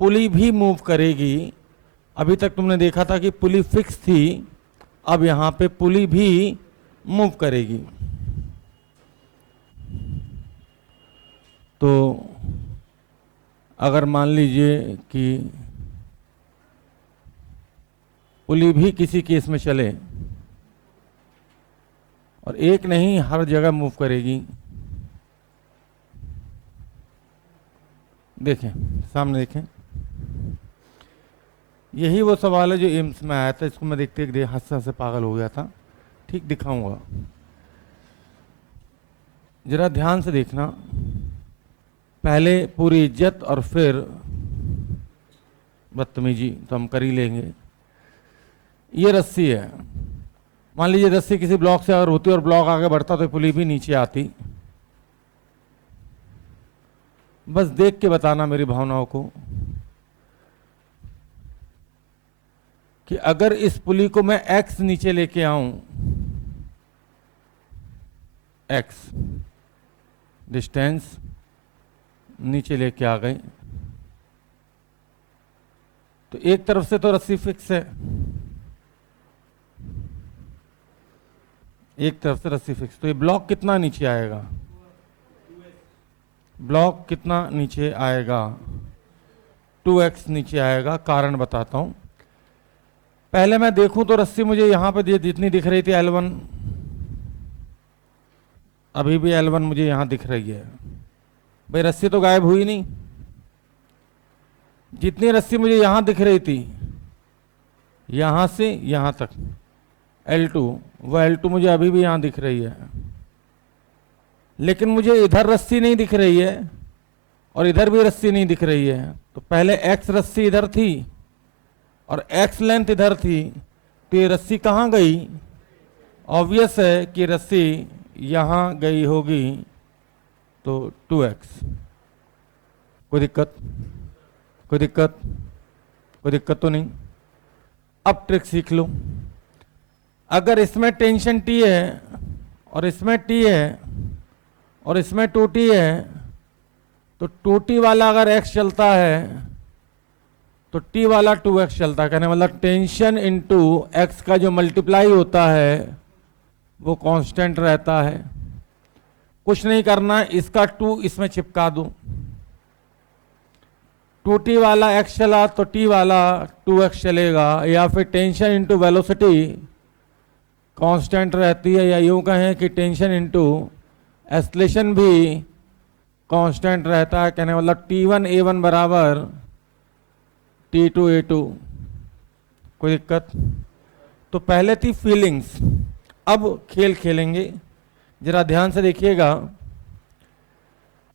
पुली भी मूव करेगी। अभी तक तुमने देखा था कि पुली फिक्स थी, अब यहां पे पुली भी मूव करेगी। तो अगर मान लीजिए कि पुली भी किसी केस में चले और एक नहीं हर जगह मूव करेगी, देखें सामने देखें, यही वो सवाल है जो एम्स में आया था। इसको मैं देखते देखते हंसते हंसते पागल हो गया था। ठीक दिखाऊंगा, जरा ध्यान से देखना। पहले पूरी इज्जत और फिर बदतमीजी तो हम कर ही लेंगे। ये रस्सी है, मान लीजिए रस्सी किसी ब्लॉक से अगर होती और ब्लॉक आगे बढ़ता तो पुली भी नीचे आती। बस देख के बताना मेरी भावनाओं को कि अगर इस पुली को मैं एक्स नीचे लेके आऊं, एक्स डिस्टेंस नीचे लेके आ गए, तो एक तरफ से तो रस्सी फिक्स है, एक तरफ से रस्सी फिक्स, तो ये ब्लॉक कितना नीचे आएगा? ब्लॉक कितना नीचे आएगा? 2x नीचे आएगा। कारण बताता हूं। पहले मैं देखूं तो रस्सी मुझे यहां पे जितनी दिख रही थी L1, अभी भी L1 मुझे यहां दिख रही है। भाई रस्सी तो गायब हुई नहीं। जितनी रस्सी मुझे यहां दिख रही थी, यहां से यहां तक L2, वह L2 मुझे अभी भी यहां दिख रही है। लेकिन मुझे इधर रस्सी नहीं दिख रही है और इधर भी रस्सी नहीं दिख रही है। तो पहले x रस्सी इधर थी और x लेंथ इधर थी, तो ये रस्सी कहाँ गई? ऑब्वियस है कि रस्सी यहाँ गई होगी, तो 2x। कोई दिक्कत? कोई दिक्कत? कोई दिक्कत तो नहीं। अब ट्रिक सीख लो। अगर इसमें टेंशन T है और इसमें T है और इसमें 2T है, तो 2T वाला अगर x चलता है तो T वाला 2x चलता है। कहने मतलब टेंशन इनटू x का जो मल्टीप्लाई होता है वो कांस्टेंट रहता है। कुछ नहीं करना, इसका 2 इसमें चिपका दूं। 2T वाला x चला तो T वाला 2x चलेगा, या फिर टेंशन इनटू वेलोसिटी कांस्टेंट रहती है, या यूं कहें कि टेंशन इनटू एक्सेलरेशन भी कांस्टेंट रहता है। कहने मतलब T1 A1 बराबर T2 A2। कोई दिक्कत? तो पहले थी फीलिंग्स, अब खेल खेलेंगे। जरा ध्यान से देखिएगा।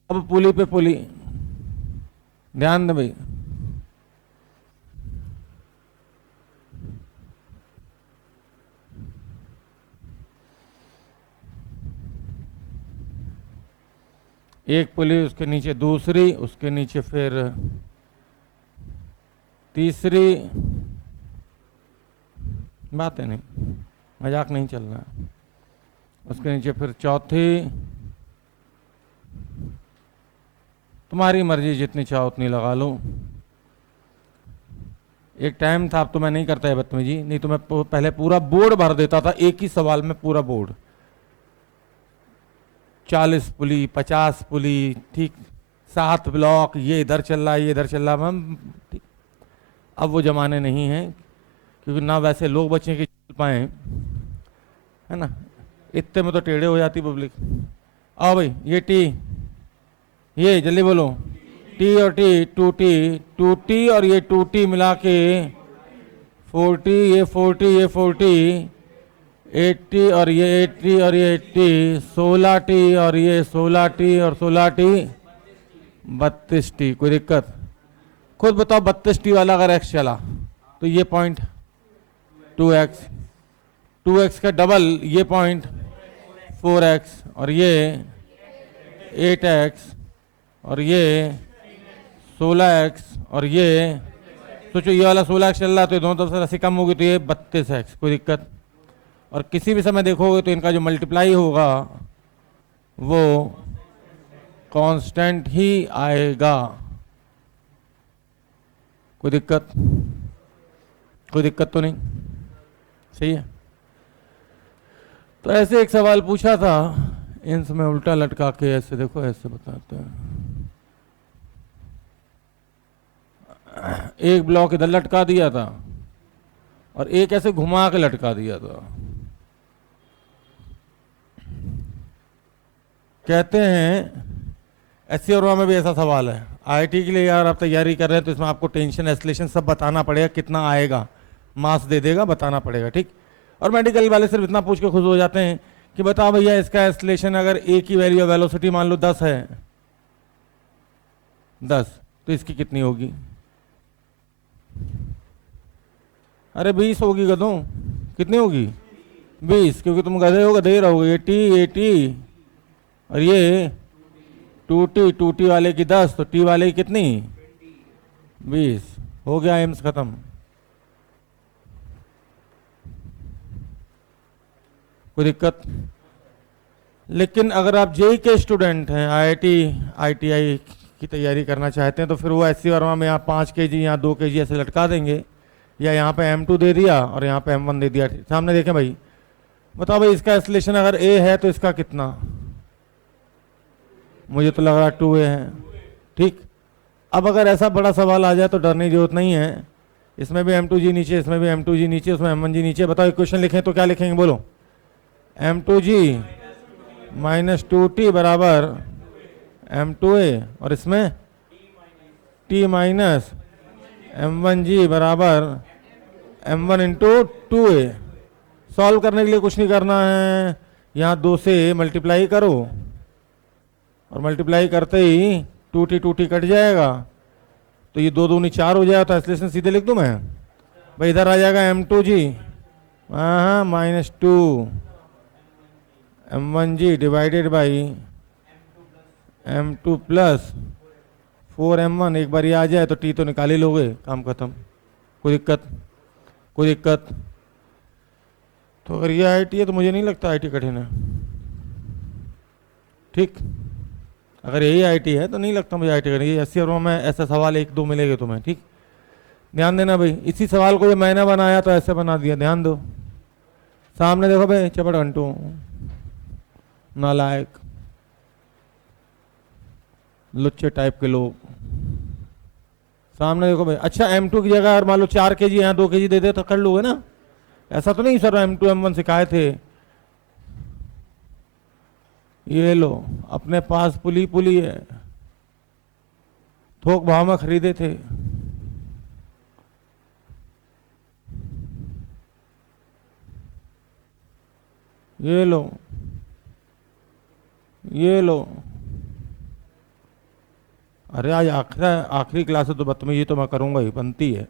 अब पुली पे पुली, ध्यान दे भाई। एक पुली, उसके नीचे दूसरी, उसके नीचे फिर तीसरी। बातें नहीं, मजाक नहीं चल रहा। उसके नीचे फिर चौथी। तुम्हारी मर्जी, जितनी चाहो उतनी लगा लो। एक टाइम था, अब तो मैं नहीं करता है बदतमीजी, नहीं तो मैं पहले पूरा बोर्ड भर देता था एक ही सवाल में, पूरा बोर्ड। 40 पुली, 50 पुली, ठीक, 7 ब्लॉक, ये इधर चल रहा है, ये इधर चल रहा है। मैम ठीक, अब वो जमाने नहीं हैं, क्योंकि ना वैसे लोग बच्चे के चल पाए, है ना। इतने में तो टेढ़े हो जाती पब्लिक। आओ भाई, ये टी, ये जल्दी बोलो, टी और टी, 2T, 2T और ये 2T मिला के 4T, ये 4T, ये 4T, 80 और ये 80 और ये 80, 16T और ये 16T और 16T 32T। कोई दिक्कत? खुद बताओ, 32T वाला अगर x चला तो ये पॉइंट 2x, 2x का डबल ये पॉइंट 4x, और ये 8x, और ये 16x, और ये सोचो ये वाला 16x चल रहा है तो दोनों तरफ से राशि कम होगी तो ये 32x। कोई दिक्कत? और किसी भी समय देखोगे तो इनका जो मल्टीप्लाई होगा वो कांस्टेंट ही आएगा। कोई दिक्कत? कोई दिक्कत तो नहीं? सही है। तो ऐसे एक सवाल पूछा था, इंस में उल्टा लटका के ऐसे देखो, ऐसे बताते हैं। एक ब्लॉक इधर लटका दिया था और एक ऐसे घुमा के लटका दिया था। कहते हैं एससी और में भी ऐसा सवाल है। आईआईटी के लिए यार आप तैयारी कर रहे हैं तो इसमें आपको टेंशन, एस्केलेशन सब बताना पड़ेगा, कितना आएगा, मार्क्स दे देगा, बताना पड़ेगा, ठीक। और मेडिकल वाले सिर्फ इतना पूछ के खुश हो जाते हैं कि बताओ भैया इसका एस्केलेशन अगर ए की वैल्यू वेलोसिटी मान लो 10 है, 10, तो इसकी कितनी होगी? अरे 20 होगी गधों। कितनी होगी? 20, क्योंकि तुम गधे हो, गधे रहोगे। 80 और ये 2T वाले की 10, तो टी वाले की कितनी? 20। हो गया एम्स खत्म। कोई दिक्कत? लेकिन अगर आप जेई के स्टूडेंट हैं, आईटीआई की तैयारी करना चाहते हैं, तो फिर वो एससी वर्मा में यहाँ 5 kg यहाँ 2 kg ऐसे लटका देंगे, या यहाँ पे M2 दे दिया और यहाँ पे M1 दे दिया। सामने देखें भाई, बताओ भाई इसका एस्केलेशन अगर A है तो इसका कितना? मुझे तो लग रहा 2A है, ठीक। अब अगर ऐसा बड़ा सवाल आ जाए तो डरने की जरूरत नहीं है। इसमें भी M2G नीचे, इसमें भी M2G नीचे, उसमें M1G नीचे। बताओ इक्वेशन लिखें तो क्या लिखेंगे, बोलो? M2G माइनस 2T बराबर M2A, और इसमें T माइनस M1G बराबर M1 इंटू 2A। सॉल्व करने के लिए कुछ नहीं करना है, यहाँ 2 से मल्टीप्लाई करो और मल्टीप्लाई करते ही 2T कट जाएगा, तो ये 2 दूनी 4 हो जाएगा। तो एस्केलेशन सीधे लिख दूँ मैं भाई, इधर आ जाएगा M2G हाँ minus 2 M1G divided by M2 plus 4M1। एक बार ये आ जाए तो T तो निकाल ही लोगे, काम खत्म। कोई दिक्कत? कोई दिक्कत? तो अगर ये आईटी है तो मुझे नहीं लगता आईटी कठिन है, ठीक। अगर यही आईटी है तो नहीं लगता मुझे आईटी कठिन। ये 80 और में ऐसा सवाल 1-2 मिलेंगे तुम्हें, ठीक। ध्यान देना भाई, इसी सवाल को जो मैंने बनाया तो ऐसे बना दिया, ध्यान दो। सामने देखो भाई, चपड़ घंटू नालायक लुच्चे टाइप के लोग। सामने देखो भाई, अच्छा M2 की जगह अगर मान लो 4 kg यहाँ 2 kg दे दे तो कर लोगे ना? ऐसा तो नहीं सर M2 M1 सिखाए थे। ये लो, अपने पास पुली है, थोक भाव में खरीदे थे। ये लो, ये लो। अरे आज आखिरी क्लास है तो बदतमीजी तो मैं करूंगा ही, बनती है।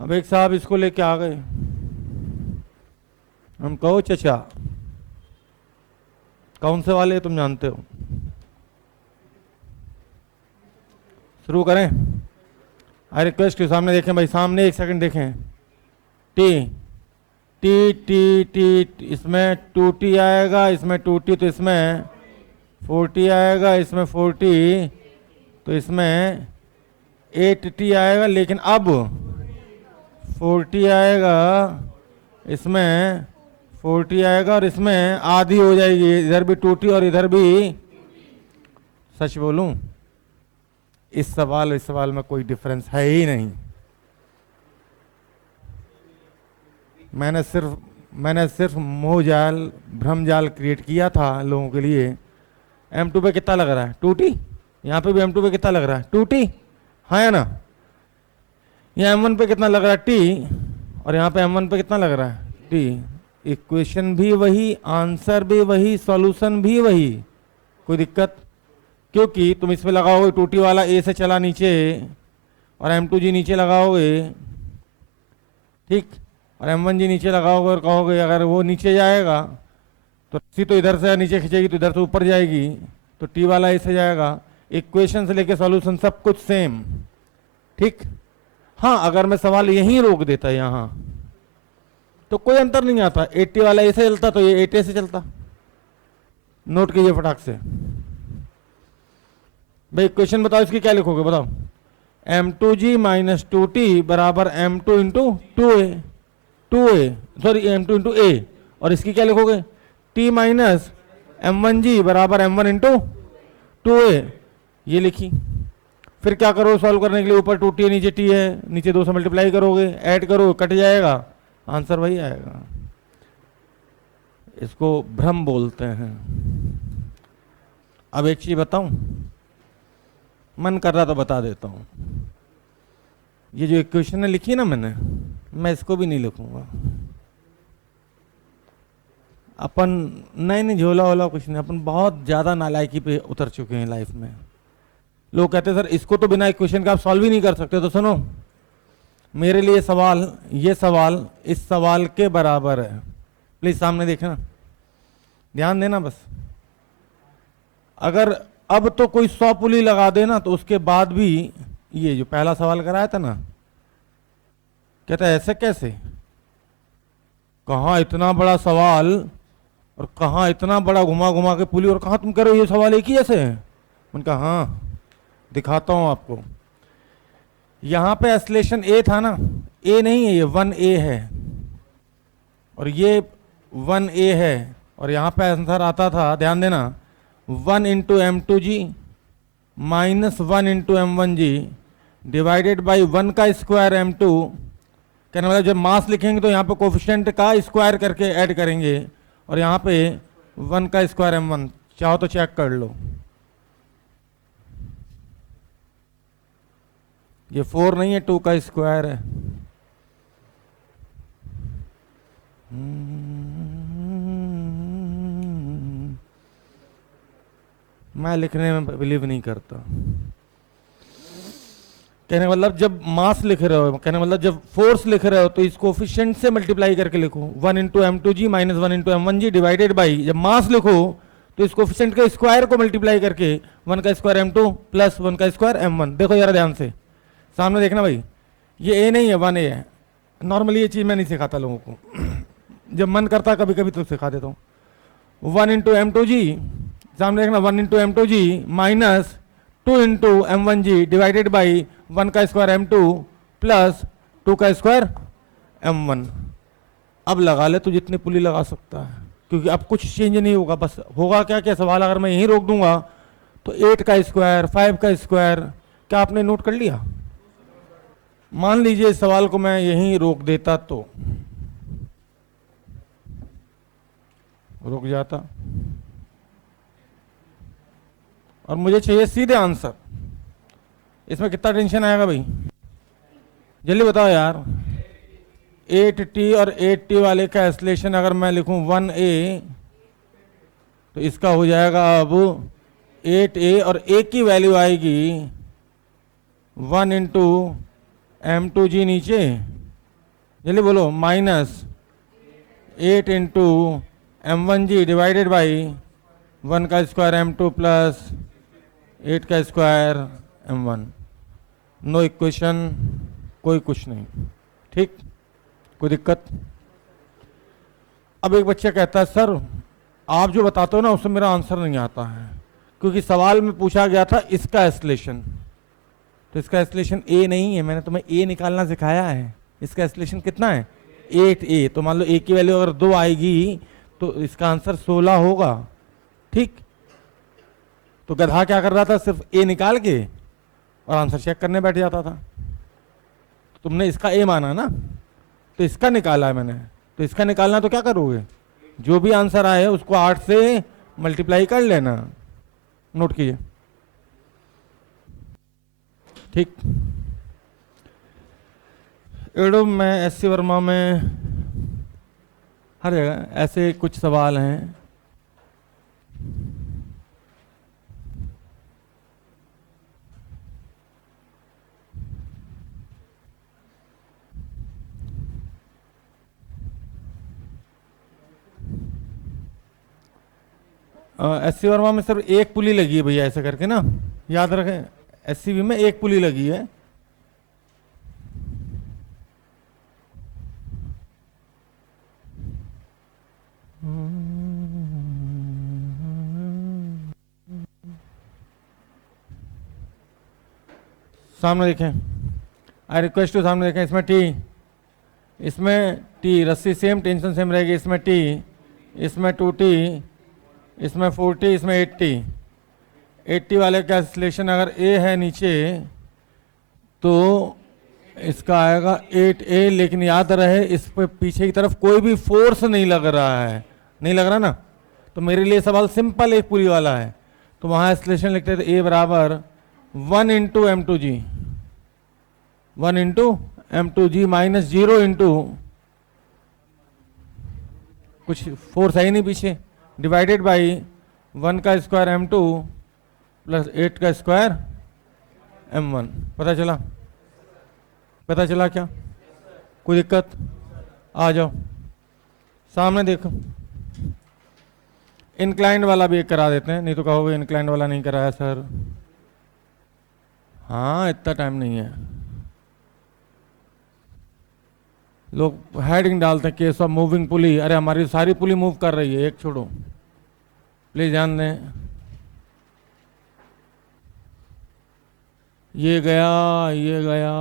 अब एक साहब इसको लेके आ गए, हम कहो चचा कौन से वाले तुम जानते हो? शुरू करें? आई रिक्वेस्ट यू, सामने देखें भाई, सामने 1 सेकंड देखें। टी इसमें 2T आएगा, इसमें 2T, तो इसमें 4T आएगा, इसमें 4T, तो इसमें 8T आएगा। लेकिन अब 4T आएगा, इसमें 4T आएगा और इसमें आधी हो जाएगी, इधर भी 2T और इधर भी। सच बोलूं, इस सवाल में कोई डिफरेंस है ही नहीं। मैंने सिर्फ मोहजाल, भ्रमजाल क्रिएट किया था लोगों के लिए। M2 पे कितना लग रहा है? 2T। यहाँ पे भी M2 पे कितना लग रहा है? 2T, हाँ या ना? यहाँ M1 पे कितना लग रहा है? T। और यहाँ पे M1 पे कितना लग रहा है? T। इक्वेशन भी वही, आंसर भी वही, सॉल्यूशन भी वही। कोई दिक्कत? क्योंकि तुम इसमें लगाओगे 2T वाला A से चला नीचे और M2G नीचे लगाओगे, ठीक, और M1G नीचे लगाओगे और कहोगे अगर वो नीचे जाएगा तो रस्सी तो इधर से नीचे खींचेगी तो इधर से ऊपर जाएगी, तो T वाला ऐसे जाएगा। इक्वेशन से लेके सॉल्यूशन सब कुछ सेम, ठीक। हाँ, अगर मैं सवाल यहीं रोक देता यहाँ तो कोई अंतर नहीं आता। 80 वाला ऐसे चलता तो ये 80 से चलता। नोट कीजिए फटाक से। भाई क्वेश्चन बताओ, इसकी क्या लिखोगे बताओ। m2g माइनस 2t बराबर m2 into 2a, 2a sorry m2 into a, और इसकी क्या लिखोगे, t माइनस m1g बराबर m1 इंटू 2a, ये लिखी। फिर क्या करो सॉल्व करने के लिए, ऊपर 2t है नीचे t है, नीचे 2 से मल्टीप्लाई करोगे, ऐड करो, कट जाएगा, आंसर वही आएगा। इसको भ्रम बोलते हैं। अब एक चीज बताऊं, मन कर रहा तो बता देता हूं। ये जो इक्वेशन है लिखी है ना मैंने, मैं इसको भी नहीं लिखूंगा। अपन नहीं झोला वोला कुछ नहीं, अपन बहुत ज्यादा नालायकी पे उतर चुके हैं लाइफ में। लोग कहते हैं सर इसको तो बिना इक्वेशन का आप सॉल्व ही नहीं कर सकते, तो सुनो मेरे लिए सवाल, ये सवाल इस सवाल के बराबर है। प्लीज सामने देखना, ध्यान देना बस। अगर अब तो कोई 100 पुली लगा देना तो उसके बाद भी ये जो पहला सवाल कराया था ना, कहता है ऐसे कैसे, कहां इतना बड़ा सवाल और कहां इतना बड़ा घुमा घुमा के पुली, और कहां तुम कह रहे हो ये सवाल एक ही जैसे है। मैंने कहा हाँ दिखाता हूं आपको। यहां पे एस्लेशन ए था ना, ए नहीं है, ये 1a है और ये 1a है, और यहां पे आंसर आता था, ध्यान देना, 1 into m2g minus 1 into m1g divided by 1 का स्क्वायर m2। कहने वाला जब मास लिखेंगे तो यहाँ पे कोफिशिएंट का स्क्वायर करके ऐड करेंगे, और यहाँ पे 1 का स्क्वायर m1, चाहो तो चेक कर लो। ये 4 नहीं है, 2 का स्क्वायर है। मैं लिखने में बिलीव नहीं करता। कहने मतलब जब मास लिख रहे हो, कहने मतलब जब फोर्स लिख रहे हो तो इस कोफिशिएंट से मल्टीप्लाई करके लिखो, 1 into m2g minus 1 into m1g divided by, जब मास लिखो तो इस कोफिशिएंट के स्क्वायर को मल्टीप्लाई करके 1 का स्क्वायर m2 प्लस 1 का स्क्वायर m1। देखो जरा ध्यान से, सामने देखना भाई, ये a नहीं है, 1a है। नॉर्मली ये चीज़ मैं नहीं सिखाता लोगों को, जब मन करता कभी कभी तो सिखा देता हूँ। 1 इंटू m2g, सामने देखना, 1 into m2g minus 2 into m1g divided by 1 का स्क्वायर m2 प्लस 2 का स्क्वायर m1। अब लगा ले, तू जितनी पुली लगा सकता है, क्योंकि अब कुछ चेंज नहीं होगा। बस होगा क्या, क्या सवाल अगर मैं यहीं रोक दूंगा तो 8 का स्क्वायर, 5 का स्क्वायर, क्या आपने नोट कर लिया? मान लीजिए इस सवाल को मैं यहीं रोक देता तो रुक जाता, और मुझे चाहिए सीधे आंसर। इसमें कितना टेंशन आएगा भाई, जल्दी बताओ यार। 8t और 8t वाले का एस्लेशन अगर मैं लिखूं 1a, तो इसका हो जाएगा अब 8a, और a की वैल्यू आएगी 1 इंटू m2g नीचे, जल्दी बोलो, minus 8 into m1g divided by 1 का स्क्वायर m2 प्लस 8 का स्क्वायर m1। नो इक्वेशन, कोई कुछ नहीं, ठीक, कोई दिक्कत? अब एक बच्चा कहता है सर आप जो बताते हो ना उससे मेरा आंसर नहीं आता है, क्योंकि सवाल में पूछा गया था इसका एस्लेशन, तो इसका एस्लेशन a नहीं है, मैंने तुम्हें a निकालना सिखाया है। इसका एस्लेशन कितना है, 8a, तो मान लो a की वैल्यू अगर 2 आएगी तो इसका आंसर 16 होगा, ठीक। तो गधा क्या कर रहा था, सिर्फ a निकाल के और आंसर चेक करने बैठ जाता था। तो तुमने इसका a माना ना, तो इसका निकाला है मैंने, तो इसका निकालना तो क्या करोगे, जो भी आंसर आए उसको 8 से मल्टीप्लाई कर लेना, नोट कीजिए, ठीक। एडो में एससी वर्मा में हर जगह ऐसे कुछ सवाल हैं। एससी वर्मा में सिर्फ एक पुली लगी है भैया, ऐसे करके ना याद रखें, एससीवी में एक पुली लगी है। सामने देखें, आई रिक्वेस्ट टू सामने देखें। इसमें टी, इसमें टी, रस्सी सेम, टेंशन सेम रहेगी। इसमें टी, इसमें 2t, इसमें 4t, इसमें 8t। 80 वाले का एक्सीलरेशन अगर a है नीचे तो इसका आएगा 8a, लेकिन याद रहे इस पर पीछे की तरफ कोई भी फोर्स नहीं लग रहा है, नहीं लग रहा ना, तो मेरे लिए सवाल सिंपल एक पूरी वाला है। तो वहां एक्सीलरेशन लिखते थे a बराबर 1 into m2g, 1 into m2g minus 0 into कुछ फोर्स है ही नहीं पीछे, डिवाइडेड बाई 1 का स्क्वायर m2 प्लस 8 का स्क्वायर m1। पता चला? पता चला क्या? कोई दिक्कत? आ जाओ सामने देखो। इंक्लाइंड वाला भी एक करा देते हैं, नहीं तो कहोगे इंक्लाइंड वाला नहीं कराया सर। हाँ, इतना टाइम नहीं है। लोग हेडिंग डालते हैं केस ऑफ मूविंग पुली। अरे हमारी सारी पुली मूव कर रही है, एक छोड़ो प्लीज ध्यान दें। ये गया, ये गया,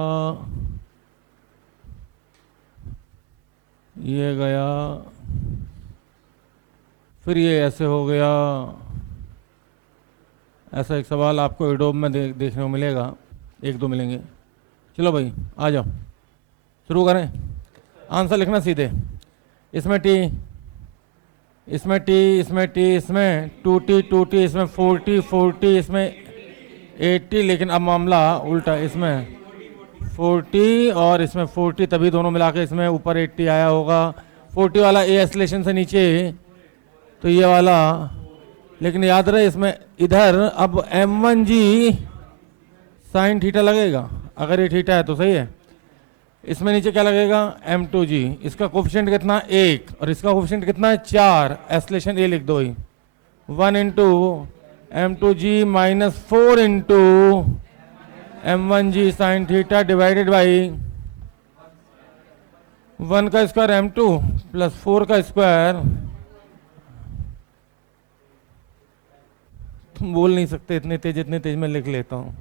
ये गया, फिर ये ऐसे हो गया। ऐसा एक सवाल आपको एडोब में देखने को मिलेगा, एक दो मिलेंगे। चलो भाई आ जाओ, शुरू करें। आंसर लिखना सीधे। इसमें टी, इसमें टी, इसमें टी, इसमें 2t, 2t, इसमें 4t, 4t, इसमें 80, लेकिन अब मामला उल्टा, इसमें 40 और इसमें 40, तभी दोनों मिला के इसमें ऊपर 80 आया होगा। 40 वाला ए एक्सीलरेशन से नीचे, तो ये वाला, लेकिन याद रहे इसमें इधर अब m1g साइन थीटा लगेगा। अगर ये थीटा है तो सही है। इसमें नीचे क्या लगेगा? m2g। इसका कोफिशिएंट कितना? 1, और इसका कोफिशिएंट कितना है? 4। एक्सीलरेशन ए लिख दो ही, 1 into m2g minus 4 into m1g sine theta divided by 1 का स्क्वायर m2 प्लस 4 का स्क्वायर। तुम बोल नहीं सकते इतने तेज, इतने तेज मैं लिख लेता हूँ।